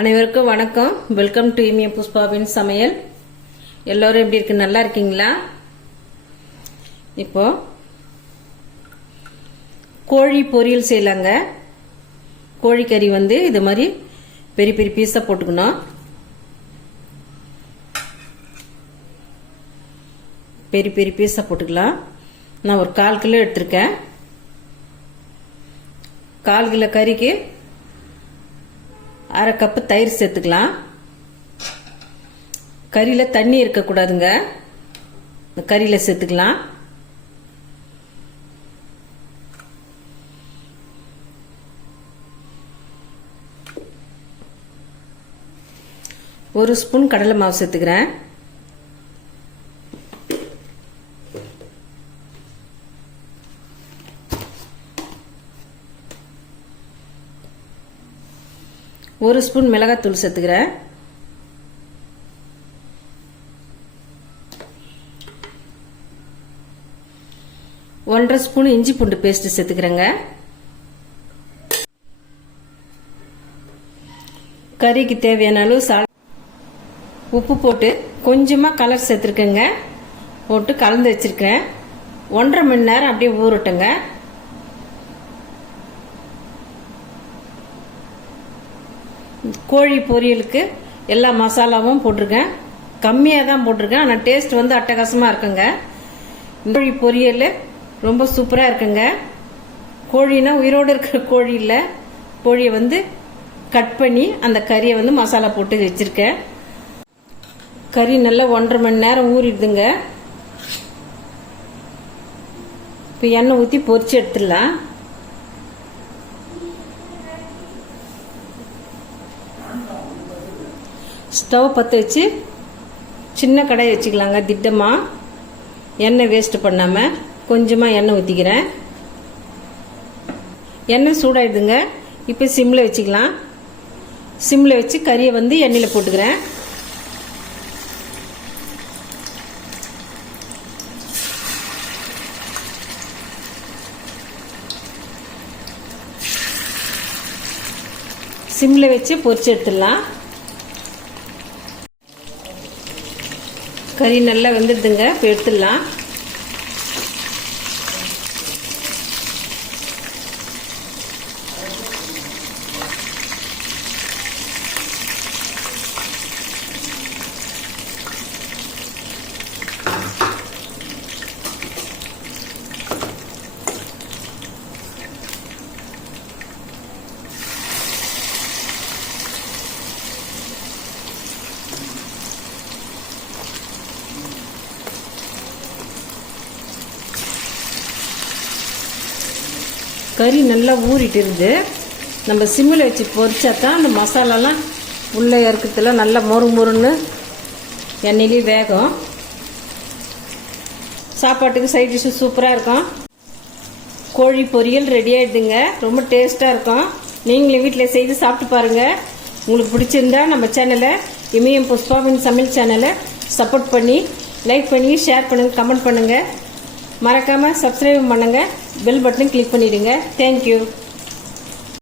அனைவருக்கும் வணக்கம். Welcome to இமிய புஷ்பாவின் சமையல். எல்லோரும் எப்படி இருக்கு? நல்லா இருக்கீங்களா? இப்போ கோழி பொரியல் செய்யலாங்க. கோழிக்கறி இது மாதிரி பெரிய பெரிய பீஸா போட்டுக்கணும். பெரிய பெரிய பீஸா போட்டுக்கலாம். நான் ஒரு 1/4 கிலோ எடுத்திருக்கேன். 1/4 கிலோ கறிக்கு 1/2 கப்பு தயிர் சேர்த்துக்கலாம். கறியில் தண்ணி இருக்கக்கூடாதுங்க. கறியில் சேர்த்துக்கலாம். ஒரு ஸ்பூன் கடலை மாவு சேர்த்துக்கிறேன். ஒரு ஸ்பூன் மிளகாத்தூள் சேர்த்துக்கிறேன். ஒன்றரை ஸ்பூன் இஞ்சி பூண்டு பேஸ்ட் சேர்த்துக்கிறேங்க. கறிக்கு தேவையான அளவு உப்பு போட்டு கொஞ்சமா கலர் சேர்த்துருக்கேங்க. போட்டு கலந்து வச்சிருக்கேன். 1.5 மணி நேரம் அப்படியே ஊறட்டுங்க. கோழி பொரியலுக்கு எல்லா மசாலாவும் போட்டிருக்கேன். கம்மியாக தான் போட்டிருக்கேன். ஆனால் டேஸ்ட் அட்டகாசமாக இருக்குங்க. கோழி பொரியல் ரொம்ப சூப்பராக இருக்குங்க. கோழினா உயிரோடு இருக்கிற கோழி இல்லை. கோழியை கட் பண்ணி அந்த கறியை மசாலா போட்டு வச்சிருக்கேன். கறி நல்லா 1.5 மணி நேரம் ஊறிடுதுங்க. இப்போ எண்ணெய் ஊற்றி பொரிச்சு எடுத்துடலாம். ஸ்டவ் பற்ற வச்சு சின்ன கடாய் வச்சுக்கலாங்க. திட்டமாக எண்ணெய் வேஸ்ட் பண்ணாமல் கொஞ்சமாக எண்ணெய் ஊற்றிக்கிறேன். எண்ணெய் சூடாயிடுதுங்க. இப்போ சிம்மில் வச்சுக்கலாம். சிம்மில் வச்சு கறியை எண்ணெயில் போட்டுக்கிறேன். சிம்மில் வச்சு பொரிச்சு எடுத்துடலாம். கறி நல்லா வெந்துடுதுங்க. இப்போ எடுத்துடலாம். கறி நல்லா ஊறிட்டு இருந்து நம்ம சிம்மில் வச்சு பொரிச்சா தான் அந்த மசாலாலாம் உள்ளே இருக்கிறதுல நல்லா மொறுன்னு எண்ணெயிலே வேகும். சாப்பாட்டுக்கு சைட் டிஷ்ஷு சூப்பராக இருக்கும். கோழி பொரியல் ரெடி ஆகிடுதுங்க. ரொம்ப டேஸ்ட்டாக இருக்கும். நீங்களும் வீட்டில் செய்து சாப்பிட்டு பாருங்கள். உங்களுக்கு பிடிச்சிருந்தா நம்ம சேனலை இமயம் புஷ்பாவின் சமையல் சேனலை சப்போர்ட் பண்ணி லைக் பண்ணி ஷேர் பண்ணுங்கள், கமெண்ட் பண்ணுங்கள். மறக்காமல் சப்ஸ்கிரைப் பண்ணுங்கள். பெல் பட்டனை கிளிக் பண்ணிடுங்க. தேங்க்யூ.